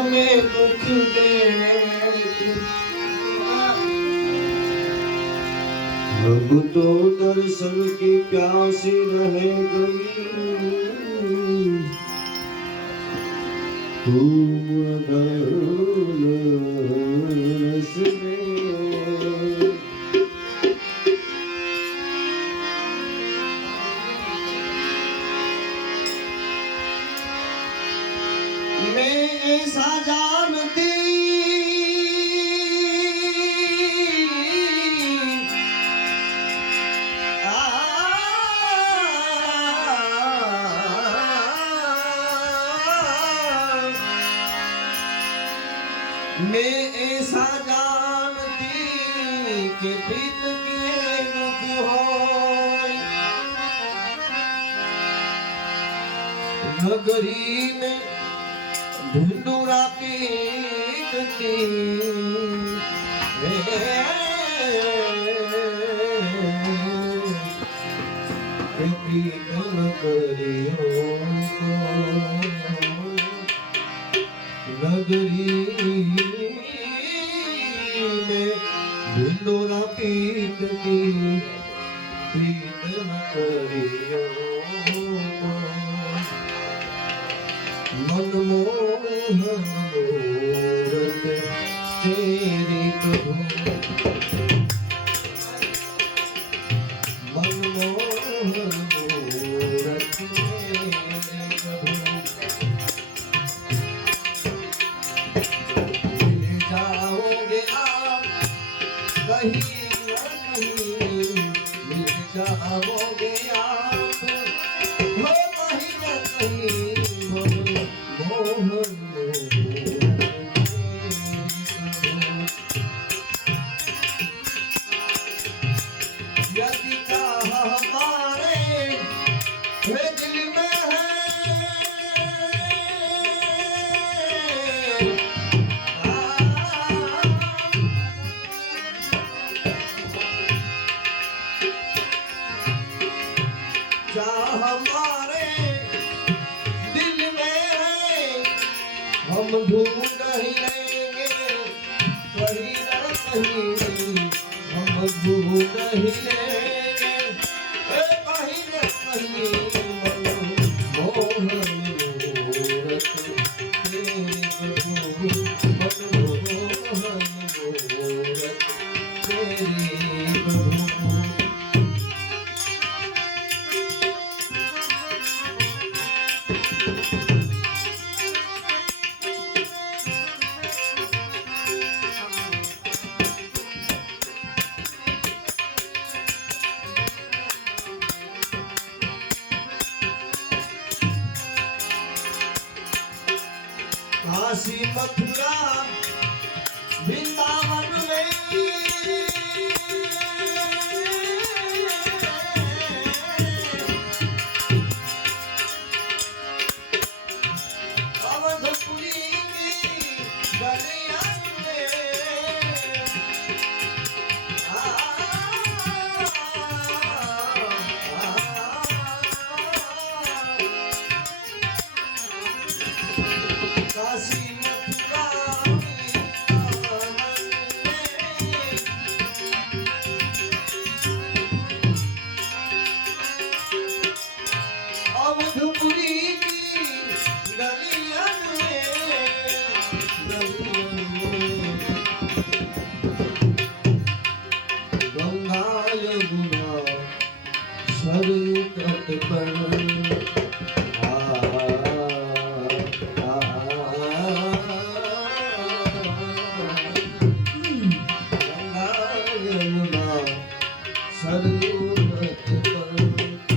हमें दुख देने की। अब तो दर्शन की प्यास रह गई, तुम दर्श में। मैं ऐसा जानती मैं ऐसा जानती कि प्रीत के रूप होय नगरी में ढूंढूरा पीटती प्रीतम करियो नगरी में ढूंढूरा पीटती प्रीतम करियो मनमोहन मूरत तेरी प्रभु मनमोहन मूरत तेरी प्रभु मिल जाओगे आप कहीं न कहीं मिल जाओगे आप हो कहीं न कहीं यदि चाह हमारे दिल में है चाह हमारे दिल में है हम ढूंढ ही लेंगे कहीं न कहीं हम ढूंढ ही लेंगे कहीं न कहीं मनमोहन मूरत तेरी प्रभु मनमोहन मूरत तेरी प्रभु काशी मथुरा वृंदावन में अवधपुरी की